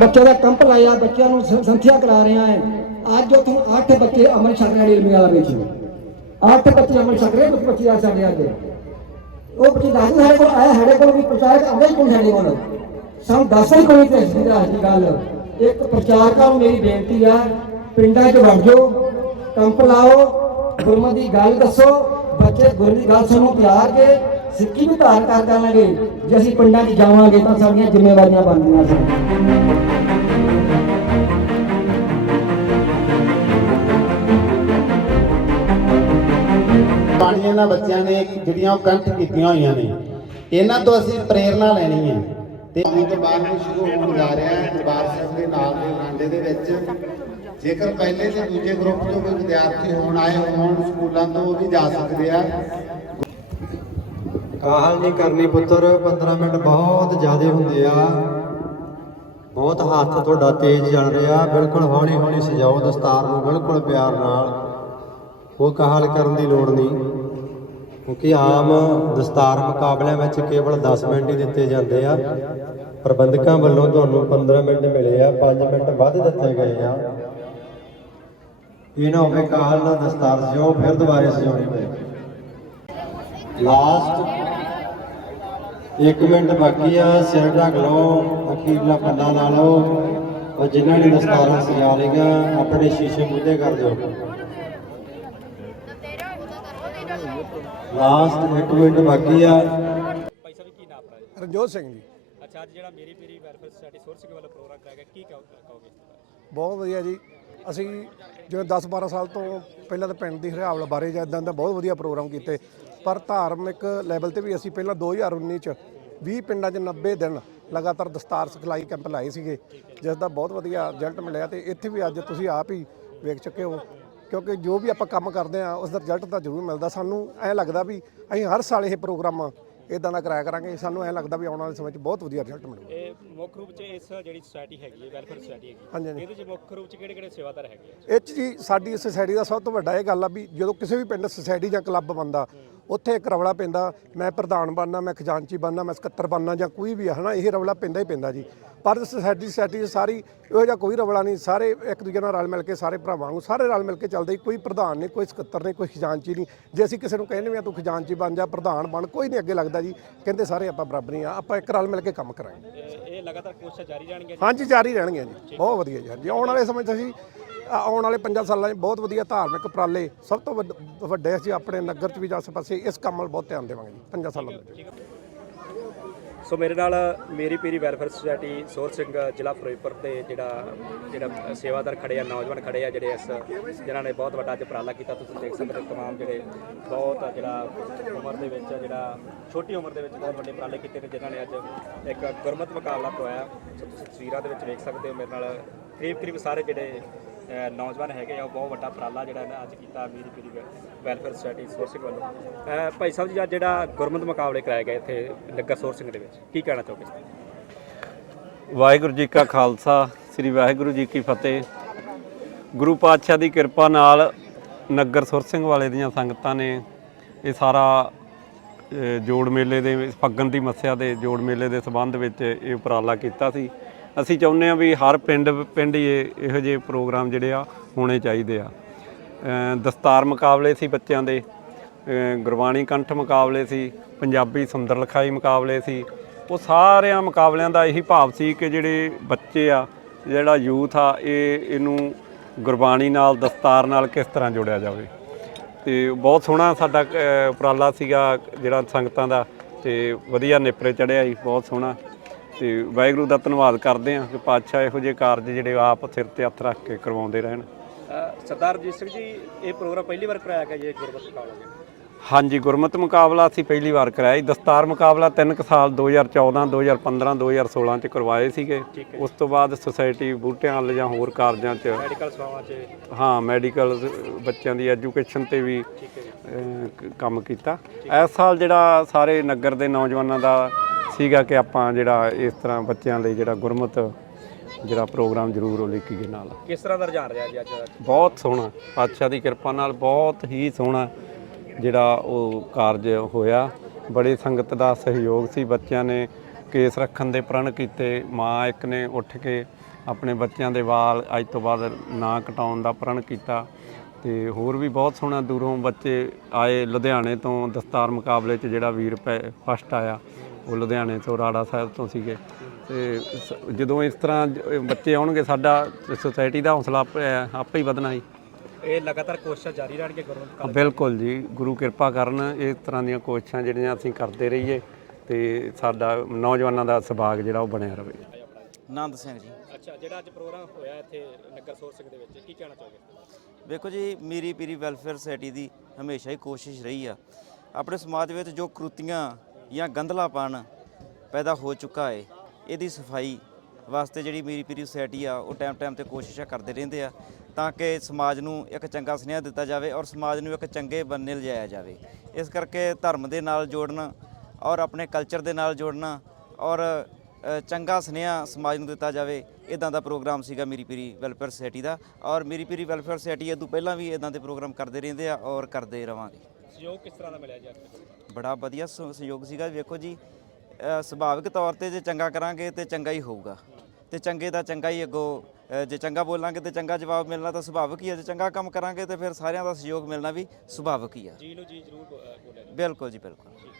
ਬੱਚੇ ਦਾ ਕੰਪ ਲਾਇਆ, ਬੱਚਿਆਂ ਨੂੰ ਸੰਥਿਆ ਕਰਾ ਰਿਹਾ ਹੈ। ਅੱਜ ਉੱਥੇ 8 ਬੱਚੇ ਅਮਰ ਛਕ ਰਹੇ ਨੇ ਮੇਲਾ ਵਿੱਚ। 8 ਬੱਚੇ ਅਮਰ ਛਕ ਰਹੇ ਕੁਝ ਬੱਚੇ ਆ ਸਾਡੇ ਅੱਜ ਉਹ ਬੱਚੇ ਦੱਸਦੇ ਸਾਡੇ ਕੋਲ ਆਇਆ ਸਾਡੇ ਕੋਲ ਵੀ ਪ੍ਰਚਾਰਕ ਆਉਂਦਾ ਹੀ ਕੋਈ ਸਾਡੇ ਕੋਲ। ਸਾਨੂੰ ਦੱਸ ਹੀ ਕੋਈ ਤੇ ਇਸ ਦੀ ਗੱਲ। ਇੱਕ ਪ੍ਰਚਾਰਕਾਂ ਨੂੰ ਮੇਰੀ ਬੇਨਤੀ ਆ, ਪਿੰਡਾਂ 'ਚ ਵੜ ਜਾਓ, ਕੰਪ ਲਾਓ, ਗੁਰਮਤਿ ਦੀ ਗੱਲ ਦੱਸੋ, ਬੱਚੇ ਗੁਰੂ ਦੀ ਗੱਲ ਸਾਨੂੰ ਪਿਆਰ ਕੇ ਸਿੱਖੀ ਵੀ ਧਾਰ ਕਰ ਕਰਾਂਗੇ। ਜੇ ਅਸੀਂ ਪਿੰਡਾਂ 'ਚ ਜਾਵਾਂਗੇ ਤਾਂ ਸਾਡੀਆਂ ਜ਼ਿੰਮੇਵਾਰੀਆਂ ਬਣਦੀਆਂ ਸਨ ਬਾਣੀ ਇਹਨਾਂ ਬੱਚਿਆਂ ਨੇ ਜਿਹੜੀਆਂ ਉਹ ਕੰਠ ਕੀਤੀਆਂ ਹੋਈਆਂ ਨੇ। ਇਹਨਾਂ ਤੋਂ ਅਸੀਂ ਪ੍ਰੇਰਣਾ ਲੈਣੀ ਹੈ। ਤੇ ਅੱਜ ਤੋਂ ਬਾਅਦ ਨੂੰ ਸ਼ੁਰੂ ਹੋਣ ਜਾ ਰਿਹਾ ਹੈ ਦਰਬਾਰ ਸਾਹਿਬ ਦੇ ਨਾਲ ਦੇ ਬਰਾਂਡੇ ਦੇ ਵਿੱਚ। ਜੇਕਰ ਪਹਿਲੇ ਤੇ ਦੂਜੇ ਗਰੁੱਪ ਤੋਂ ਕੋਈ ਵਿਦਿਆਰਥੀ ਹੋਣ ਆਏ ਹੋਣ, ਸਕੂਲਾਂ ਤੋਂ ਉਹ ਵੀ ਜਾ ਸਕਦੇ ਆ। ਕਾਹਲ ਨਹੀਂ ਕਰਨੀ ਪੁੱਤਰ 15 ਮਿੰਟ ਬਹੁਤ ਜ਼ਿਆਦਾ ਹੁੰਦੇ ਆ। ਬਹੁਤ ਹੱਥ ਤੁਹਾਡਾ ਤੇਜ਼ ਚੱਲ ਰਿਹਾ, ਬਿਲਕੁਲ ਹੌਲੀ ਹੌਲੀ ਸਜਾਓ ਦਸਤਾਰ ਨੂੰ, ਬਿਲਕੁਲ ਪਿਆਰ ਨਾਲ। ਉਹ ਕਾਹਲ ਕਰਨ ਦੀ ਲੋੜ ਨਹੀਂ, ਕਿਉਂਕਿ ਆਮ ਦਸਤਾਰ ਮੁਕਾਬਲਿਆਂ ਵਿੱਚ ਕੇਵਲ 10 ਮਿੰਟ ਹੀ ਦਿੱਤੇ ਜਾਂਦੇ ਆ। ਪ੍ਰਬੰਧਕਾਂ ਵੱਲੋਂ ਤੁਹਾਨੂੰ 15 ਮਿੰਟ ਮਿਲੇ ਆ 5 ਮਿੰਟ ਵੱਧ ਦਿੱਤੇ ਗਏ ਆ। ਇਹ ਨਾ ਹੋਵੇ ਕਾਹਲ ਨਾਲ ਦਸਤਾਰ ਸਜਾਓ, ਫਿਰ ਦੁਬਾਰੇ ਸਜਾਉਣੀ ਪਏ ਲਾਸਟ 1 ਮਿੰਟ ਬਾਕੀ ਆ ਸਿਰ ਢੱਕ ਲਓ ਅਖੀਰਲਾ ਪੱਲਾ ਲਾ ਲਓ। ਔਰ ਜਿਨ੍ਹਾਂ ਨੇ ਦਸਤਾਰਾਂ ਸਜਾ ਲਈਆਂ ਆਪਣੇ ਸ਼ੀਸ਼ੇ ਮੁੱਦੇ ਕਰ ਦਿਓ। ਲਾਸਟ 1 ਮਿੰਟ ਬਾਕੀ ਆ। ਭਾਈ ਸਾਹਿਬ ਕੀ ਨਾਮ ਆਪਣਾ ਜੀ ਰਣਜੋਤ ਸਿੰਘ ਜੀ। ਅੱਛਾ ਅੱਜ ਜਿਹੜਾ ਮੇਰੀ ਪੀਰੀ ਵੈਲਫੇਅਰ ਸੁਸਾਇਟੀ ਸੋਰਸਿੰਗ ਵੱਲੋਂ ਪ੍ਰੋਗਰਾਮ ਕਰਾਇਆ ਗਿਆ ਕੀ ਕਹੋ- ਕਹੋਗੇ? ਬਹੁਤ ਵਧੀਆ ਜੀ। ਅਸੀਂ ਜਿਵੇਂ 10 12 ਸਾਲ ਤੋਂ ਪਹਿਲਾਂ ਤਾਂ ਪਿੰਡ ਦੀ ਹਰਿਆਵਲ ਬਾਰੇ ਜਾਂ ਇਦਾਂ ਦਾ ਬਹੁਤ ਵਧੀਆ ਪ੍ਰੋਗਰਾਮ ਕੀਤੇ ਪਰ ਧਾਰਮਿਕ ਲੈਵਲ ਤੇ ਵੀ ਅਸੀਂ ਪਹਿਲਾਂ 2019 ਚ 20 ਪਿੰਡਾਂ 'ਚ 90 ਦਿਨ ਲਗਾਤਾਰ ਦਸਤਾਰ ਸਿਖਲਾਈ ਕੈਂਪ ਲਾਏ ਸੀਗੇ ਜਿਸ ਦਾ ਬਹੁਤ ਵਧੀਆ ਰਿਜ਼ਲਟ ਮਿਲਿਆ ਤੇ ਇੱਥੇ ਵੀ ਅੱਜ ਤੁਸੀਂ ਆਪ ਹੀ ਵੇਖ ਚੁੱਕੇ ਹੋ ਕਿਉਂਕਿ ਜੋ ਵੀ ਆਪਾਂ ਕੰਮ ਕਰਦੇ ਆ ਉਸ ਦਾ ਰਿਜ਼ਲਟ ਤਾਂ ਜ਼ਰੂਰ ਮਿਲਦਾ। ਸਾਨੂੰ ਐ ਲੱਗਦਾ ਵੀ ਅਸੀਂ ਹਰ ਸਾਲ ਇਹ ਪ੍ਰੋਗਰਾਮ ਇਦਾਂ ਦਾ ਕਰਾਇਆ ਕਰਾਂਗੇ ਸਾਨੂੰ ਐ ਲੱਗਦਾ ਵੀ ਆਉਣ ਵਾਲੇ ਸਮੇਂ 'ਚ ਬਹੁਤ ਵਧੀਆ ਰਿਜ਼ਲਟ ਮਿਲੂਗਾ ਇਹ ਮੁੱਖ ਰੂਪ 'ਚ ਇਸ ਜਿਹੜੀ ਸੁਸਾਇਟੀ ਹੈਗੀ ਹੈ ਵੈਲਫੇਅਰ ਸੁਸਾਇਟੀ ਹੈਗੀ ਹਾਂਜੀ। ਇਹਦੇ 'ਚ ਮੁੱਖ ਰੂਪ 'ਚ ਕਿਹੜੇ ਕਿਹੜੇ ਸੇਵਾਦਾਰ ਹੈਗੇ ਆ? ਇਹ 'ਚ ਜੀ ਸਾਡੀ ਸੁਸਾਇਟੀ ਦਾ ਸਭ ਤੋਂ ਵੱਡਾ ਇਹ ਗੱਲ ਆ ਵੀ ਜਦੋਂ ਕਿਸੇ ਵੀ ਪਿੰਡ ਸੁਸਾਇਟੀ ਜਾਂ ਕਲੱਬ ਬੰਦਾ ਉੱਥੇ ਇੱਕ ਰਵਲਾ ਪੈਂਦਾ ਮੈਂ ਪ੍ਰਧਾਨ ਬਣਨਾ ਮੈਂ ਖਜ਼ਾਨਚੀ ਬਣਨਾ ਮੈਂ ਸਕੱਤਰ ਬਣਨਾ ਜਾਂ ਕੋਈ ਵੀ ਹਨਾ ਇਹ ਰਵਲਾ ਪੈਂਦਾ ਹੀ ਪੈਂਦਾ ਜੀ। ਪਰ ਸੁਸਾਇਟੀ ਸੁਸਾਇਟੀ 'ਚ ਸਾਰੀ ਇਹੋ ਜਿਹਾ ਕੋਈ ਰਵਲਾ ਨਹੀਂ ਸਾਰੇ ਇੱਕ ਦੂਜੇ ਨਾਲ ਰਲ ਮਿਲ ਕੇ ਸਾਰੇ ਭਰਾਵਾਂ ਵਾਂਗੂ ਸਾਰੇ ਰਲ ਮਿਲ ਕੇ ਚੱਲਦੇ ਕੋਈ ਪ੍ਰਧਾਨ ਨਹੀਂ ਕੋਈ ਸਕੱਤਰ ਨਹੀਂ ਕੋਈ ਖਜ਼ਾਨਚੀ ਨਹੀਂ। ਜੇ ਅਸੀਂ ਕਿਸੇ ਨੂੰ ਕਹਿੰਦੇ ਵੀ ਆ ਤੂੰ ਖਜ਼ਾਨਚੀ ਬਣ ਜਾ ਪ੍ਰਧਾਨ ਬਣ ਕੋਈ ਨਹੀਂ ਅੱਗੇ ਲੱਗਦਾ ਜੀ। ਕਹਿੰਦੇ ਸਾਰੇ ਆਪਾਂ ਬਰਾਬਰ ਹੀ ਆ ਆਪਾਂ ਇੱਕ ਰਲ ਮਿਲ ਕੇ ਕੰਮ ਕਰਾਂਗੇ। ਇਹ ਲਗਾਤਾਰ ਕੋਸ਼ਿਸ਼ਾਂ ਜਾਰੀ ਰਹਿਣਗੀਆਂ? ਹਾਂਜੀ ਜਾਰੀ ਰਹਿਣਗੀਆਂ ਜੀ ਬਹੁਤ ਵਧੀਆ ਜੀ। ਹਾਂਜੀ ਆਉਣ ਵਾਲੇ ਸਮੇਂ 'ਚ ਅਸੀਂ ਆਉਣ ਵਾਲੇ 5 ਸਾਲਾਂ 'ਚ ਬਹੁਤ ਵਧੀਆ ਧਾਰਮਿਕ ਉਪਰਾਲੇ ਸਭ ਤੋਂ ਵੱਡ- ਵੱਡੇ ਅਸੀਂ ਆਪਣੇ ਨਗਰ 'ਚ ਵੀ ਜਾਂ ਆਸੇ-ਪਾਸੇ ਇਸ ਕੰਮ ਵੱਲ ਬਹੁਤ ਧਿਆਨ ਦੇਵਾਂਗੇ ਜੀ 5 ਸਾਲਾਂ ਦੇ ਵਿੱਚ। ਸੋ ਮੇਰੇ ਨਾਲ ਮੇਰੀ ਪੀਰੀ ਵੈਲਫੇਅਰ ਸੁਸਾਇਟੀ ਸੋਰ ਸਿੰਘ, ਜ਼ਿਲ੍ਹਾ ਫਿਰੋਜ਼ਪੁਰ 'ਤੇ ਜਿਹੜਾ ਜਿਹੜਾ ਸੇਵਾਦਾਰ ਖੜੇ ਆ, ਨੌਜਵਾਨ ਖੜੇ ਆ ਜਿਹੜੇ ਇਸ, ਜਿਨ੍ਹਾਂ ਨੇ ਬਹੁਤ ਵੱਡਾ ਅੱਜ ਉਪਰਾਲਾ ਕੀਤਾ। ਤੁਸੀਂ ਦੇਖ ਸਕਦੇ ਹੋ ਤਮਾਮ ਜਿਹੜੇ ਬਹੁਤ ਜਿਹੜਾ ਉਮਰ ਦੇ ਵਿੱਚ, ਜਿਹੜਾ ਛੋਟੀ ਉਮਰ ਦੇ ਵਿੱਚ ਬਹੁਤ ਵੱਡੇ ਉਪਰਾਲੇ ਕੀਤੇ ਨੇ, ਜਿਨ੍ਹਾਂ ਨੇ ਅੱਜ ਇੱਕ ਗੁਰਮਤ ਮੁਕਾਬਲਾ ਕਰਵਾਇਆ। ਸੋ ਤੁਸੀਂ ਤਸਵੀਰਾਂ ਦੇ ਵਿੱਚ ਵੇਖ ਸਕਦੇ ਹੋ ਮੇਰੇ ਨਾਲ ਕਰੀਬ ਕਰੀਬ ਸਾਰੇ ਜਿਹੜੇ ਨੌਜਵਾਨ ਹੈਗੇ ਆ, ਉਹ ਬਹੁਤ ਵੱਡਾ ਉਪਰਾਲਾ ਜਿਹੜਾ ਇਹਨਾਂ ਅੱਜ ਕੀਤਾ ਮੇਰੀ ਪੀਰੀ ਵੈਲਫੇਅਰ ਸੁਸਾਇਟੀ ਸੋਰਸਿੰਗ ਵੱਲੋਂ। ਭਾਈ ਸਾਹਿਬ ਜੀ ਅੱਜ ਜਿਹੜਾ ਗੁਰਮਤ ਮੁਕਾਬਲੇ ਕਰਾਏ ਗਏ ਇੱਥੇ ਨਗਰ ਸੋਰਸਿੰਗ ਦੇ ਵਿੱਚ, ਕੀ ਕਹਿਣਾ ਚਾਹੋਗੇ ਵਾਹਿਗੁਰੂ ਜੀ ਕਾ ਖਾਲਸਾ, ਸ੍ਰੀ ਵਾਹਿਗੁਰੂ ਜੀ ਕੀ ਫਤਿਹ। ਗੁਰੂ ਪਾਤਸ਼ਾਹ ਦੀ ਕਿਰਪਾ ਨਾਲ ਨਗਰ ਸੁਰ ਵਾਲੇ ਦੀਆਂ ਸੰਗਤਾਂ ਨੇ ਇਹ ਸਾਰਾ ਜੋੜ ਮੇਲੇ ਦੇ ਵਿੱਚ- ਫੱਗਣ ਦੀ ਮੱਸਿਆ ਦੇ ਜੋੜ ਮੇਲੇ ਦੇ ਸੰਬੰਧ ਵਿੱਚ ਇਹ ਉਪਰਾਲਾ ਕੀਤਾ ਸੀ। ਅਸੀਂ ਚਾਹੁੰਦੇ ਹਾਂ ਵੀ ਹਰ ਪਿੰਡ ਪਿੰਡ ਹੀ ਇਹੋ ਜਿਹੇ ਪ੍ਰੋਗਰਾਮ ਜਿਹੜੇ ਆ ਹੋਣੇ ਚਾਹੀਦੇ ਆ। ਦਸਤਾਰ ਮੁਕਾਬਲੇ ਸੀ ਬੱਚਿਆਂ ਦੇ ਗੁਰਬਾਣੀ ਕੰਠ ਮੁਕਾਬਲੇ ਸੀ ਪੰਜਾਬੀ ਸੁੰਦਰ ਲਿਖਾਈ ਮੁਕਾਬਲੇ ਸੀ। ਉਹ ਸਾਰਿਆਂ ਮੁਕਾਬਲਿਆਂ ਦਾ ਇਹੀ ਭਾਵ ਸੀ ਕਿ ਜਿਹੜੇ ਬੱਚੇ ਆ ਜਿਹੜਾ ਯੂਥ ਆ ਇਹ ਇਹਨੂੰ ਗੁਰਬਾਣੀ ਨਾਲ ਦਸਤਾਰ ਨਾਲ ਕਿਸ ਤਰ੍ਹਾਂ ਜੋੜਿਆ ਜਾਵੇ। ਤੇ ਬਹੁਤ ਸੋਹਣਾ ਸਾਡਾ ਅ, ਉਪਰਾਲਾ ਸੀਗਾ ਜਿਹੜਾ ਸੰਗਤਾਂ ਦਾ ਤੇ ਵਧੀਆ ਨੇਪਰੇ ਚੜਿਆ ਜੀ ਬਹੁਤ ਸੋਹਣਾ। ਤੇ ਵਾਹਿਗੁਰੂ ਦਾ ਧੰਨਵਾਦ ਕਰਦੇ ਹਾਂ ਕਿ ਪਾਤਸ਼ਾਹ ਇਹੋ ਜਿਹੇ ਕਾਰਜ ਜਿਹੜੇ ਆਪ ਸਿਰ ਤੇ ਹੱਥ ਰੱਖ ਕੇ ਕਰਵਾਉਂਦੇ ਰਹਿਣ। ਸਰਦਾਰ ਰਜੀਤ ਸਿੰਘ ਜੀ ਇਹ ਪ੍ਰੋਗਰਾਮ ਪਹਿਲੀ ਵਾਰ ਕਰਾਇਆ ਗਿਆ ਜੀ ਗੁਰਮਤ ਮੁਕਾਬਲਾ ਜੀ? ਹਾਂਜੀ ਗੁਰਮਤ ਮੁਕਾਬਲਾ ਅਸੀਂ ਪਹਿਲੀ ਵਾਰ ਕਰਾਇਆ ਜੀ। ਦਸਤਾਰ ਮੁਕਾਬਲਾ ਤਿੰਨ ਕੁ ਸਾਲ 2014 2015 2016 ਚ ਕਰਵਾਏ ਸੀਗੇ। ਉਸ ਤੋਂ ਬਾਅਦ ਸੁਸਾਇਟੀ ਬੂਟਿਆਂ ਵਾਲੇ ਜਾਂ ਹੋਰ ਕਾਰਜਾਂ ਚ ਮੈਡੀਕਲ ਸੇਵਾਵਾਂ 'ਚ? ਹਾਂ ਮੈਡੀਕਲ ਬੱਚਿਆਂ ਦੀ ਐਜੂਕੇਸ਼ਨ ਤੇ ਵੀ ਕੰਮ ਕੀਤਾ। ਇਸ ਸਾਲ ਜਿਹੜਾ ਸਾਰੇ ਨਗਰ ਦੇ ਨੌਜਵਾਨਾਂ ਦਾ ਸੀਗਾ ਕਿ ਆਪਾਂ ਜਿਹੜਾ ਇਸ ਤਰ੍ਹਾਂ ਬੱਚਿਆਂ ਲਈ ਜਿਹੜਾ ਗੁਰਮਤ ਜਿਹੜਾ ਪ੍ਰੋਗਰਾਮ ਜ਼ਰੂਰ ਉਹ ਲਿਖੀਏ ਨਾਲ। ਕਿਸ ਤਰ੍ਹਾਂ ਦਾ ਰੁਝਾਨ ਰਿਹਾ ਜੀ ਅੱਜ ਬਹੁਤ ਸੋਹਣਾ। ਪਾਤਸ਼ਾਹ ਦੀ ਕਿਰਪਾ ਨਾਲ ਬਹੁਤ ਹੀ ਸੋਹਣਾ ਜਿਹੜਾ ਉਹ ਕਾਰਜ ਹੋਇਆ। ਬੜੀ ਸੰਗਤ ਦਾ ਸਹਿਯੋਗ ਸੀ ਬੱਚਿਆਂ ਨੇ। ਕੇਸ ਰੱਖਣ ਦੇ ਪ੍ਰਣ ਕੀਤੇ। ਮਾਂ ਇੱਕ ਨੇ ਉੱਠ ਕੇ ਆਪਣੇ ਬੱਚਿਆਂ ਦੇ ਵਾਲ ਅੱਜ ਤੋਂ ਬਾਅਦ ਨਾ ਕਟਾਉਣ ਦਾ ਪ੍ਰਣ ਕੀਤਾ। ਤੇ ਹੋਰ ਵੀ ਬਹੁਤ ਸੋਹਣਾ ਦੂਰੋਂ ਬੱਚੇ ਆਏ ਲੁਧਿਆਣੇ ਤੋਂ ਦਸਤਾਰ ਮੁਕਾਬਲੇ 'ਚ ਜਿਹੜਾ ਵੀਰ ਫਸਟ ਆਇਆ। ਉਹ ਲੁਧਿਆਣੇ ਤੋਂ ਰਾੜਾ ਸਾਹਿਬ ਤੋਂ ਸੀਗੇ। ਤੇ ਸ- ਜਦੋਂ ਇਸ ਤਰ੍ਹਾਂ ਜ- ਬੱਚੇ ਆਉਣਗੇ ਸਾਡਾ ਸੁਸਾਇਟੀ ਦਾ ਹੌਸਲਾ ਆਪੇ ਆਪੇ ਹੀ ਵਧਣਾ ਜੀ। ਇਹ ਲਗਾਤਾਰ ਕੋਸ਼ਿਸ਼ਾਂ ਜਾਰੀ ਰਹਿਣਗੇ ਗੁਰੂ ਕਾਲ ਬਿਲਕੁਲ ਜੀ ਗੁਰੂ ਕਿਰਪਾ ਕਰਨ ਇਸ ਤਰ੍ਹਾਂ ਦੀਆਂ ਕੋਸ਼ਿਸ਼ਾਂ ਜਿਹੜੀਆਂ ਅਸੀਂ ਕਰਦੇ ਰਹੀਏ ਤੇ ਸਾਡਾ ਨੌਜਵਾਨਾਂ ਦਾ ਸੁਭਾਗ ਜਿਹੜਾ ਉਹ ਬਣਿਆ ਰਵੇ। ਆਨੰਦ ਸਿੰਘ ਜੀ। ਅੱਛਾ ਜਿਹੜਾ ਅੱਜ ਪ੍ਰੋਗਰਾਮ ਹੋਇਆ ਇੱਥੇ ਨਗਰ ਸੋਰ ਸਿੰਘ ਦੇ ਵਿੱਚ ਕੀ ਕਹਿਣਾ ਚਾਹੋਗੇ? ਵੇਖੋ ਜੀ ਮੇਰੀ ਪੀਰੀ ਵੈਲਫੇਅਰ ਸੁਸਾਇਟੀ ਦੀ ਹਮੇਸ਼ਾ ਹੀ ਕੋਸ਼ਿਸ਼ ਰਹੀ ਆ। ਆਪਣੇ ਸਮਾਜ ਵਿੱਚ ਜੋ ਕਰੂਤੀਆਂ ਜਾਂ ਗੰਧਲਾਪਣ ਪੈਦਾ ਹੋ ਚੁੱਕਾ ਹੈ ਇਹਦੀ ਸਫ਼ਾਈ ਵਾਸਤੇ ਜਿਹੜੀ ਮੇਰੀ ਪੀਰੀ ਸੁਸਾਇਟੀ ਆ, ਉਹ ਟਾਈਮ ਟਾਈਮ ਤੇ ਕੋਸ਼ਿਸ਼ਾਂ ਕਰਦੇ ਰਹਿੰਦੇ ਆ ਤਾਂ ਕਿ ਸਮਾਜ ਨੂੰ ਇੱਕ ਚੰਗਾ ਸੁਨੇਹਾ ਦਿੱਤਾ ਜਾਵੇ ਔਰ ਸਮਾਜ ਨੂੰ ਇੱਕ ਚੰਗੇ ਬੰਨੇ ਲਿਜਾਇਆ ਜਾਵੇ। ਇਸ ਕਰਕੇ ਧਰਮ ਦੇ ਨਾਲ ਜੋੜਨਾ ਔਰ ਆਪਣੇ ਕਲਚਰ ਦੇ ਨਾਲ ਜੋੜਨਾ ਔਰ ਚੰਗਾ ਸੁਨੇਹਾ ਸਮਾਜ ਨੂੰ ਦਿੱਤਾ ਜਾਵੇ ਇਦਾਂ ਦਾ ਪ੍ਰੋਗਰਾਮ ਸੀਗਾ ਮੇਰੀ ਪੀਰੀ ਵੈਲਫੇਅਰ ਸੁਸਾਇਟੀ ਦਾ ਔਰ ਮੇਰੀ ਪੀਰੀ ਵੈਲਫੇਅਰ ਸੁਸਾਇਟੀ ਇਹ ਤੋਂ ਪਹਿਲਾਂ ਵੀ ਇਦਾਂ ਦੇ ਪ੍ਰੋਗਰਾਮ ਕਰਦੇ ਰਹਿੰਦੇ ਆ ਔਰ ਕਰਦੇ ਰਵਾਂਗੇ। ਸਹਿਯੋਗ ਕਿਸ ਤਰ੍ਹਾਂ ਦਾ ਮਿਲਿਆ ਜੀ ਬੜਾ ਵਧੀਆ ਸਹਿਯੋਗ ਸੀਗਾ। ਵੇਖੋ ਜੀ ਅ, ਸੁਭਾਵਿਕ ਤੌਰ ਤੇ ਜੇ ਚੰਗਾ ਕਰਾਂਗੇ ਤੇ ਚੰਗਾ ਹੀ ਹੋਊਗਾ। ਤੇ ਚੰਗੇ ਦਾ ਚੰਗਾ ਹੀ ਅੱਗੋਂ ਜੇ ਚੰਗਾ ਬੋਲਾਂਗੇ ਤੇ ਚੰਗਾ ਜਵਾਬ ਮਿਲਣਾ ਤਾਂ ਸੁਭਾਵਿਕ ਹੀ ਹੈ ਜੇ ਚੰਗਾ ਕੰਮ ਕਰਾਂਗੇ ਤੇ ਫਿਰ ਸਾਰਿਆਂ ਦਾ ਸਹਿਯੋਗ ਮਿਲਣਾ ਵੀ ਸੁਭਾਵਿਕ ਹੀ ਆ। ਜੀ ਨੂੰ ਜੀ ਜ਼ਰੂਰ ਬੋ- ਅ, ਬੋਲਿਆ ਜੀ। ਬਿਲਕੁਲ ਜੀ ਬਿਲਕੁਲ।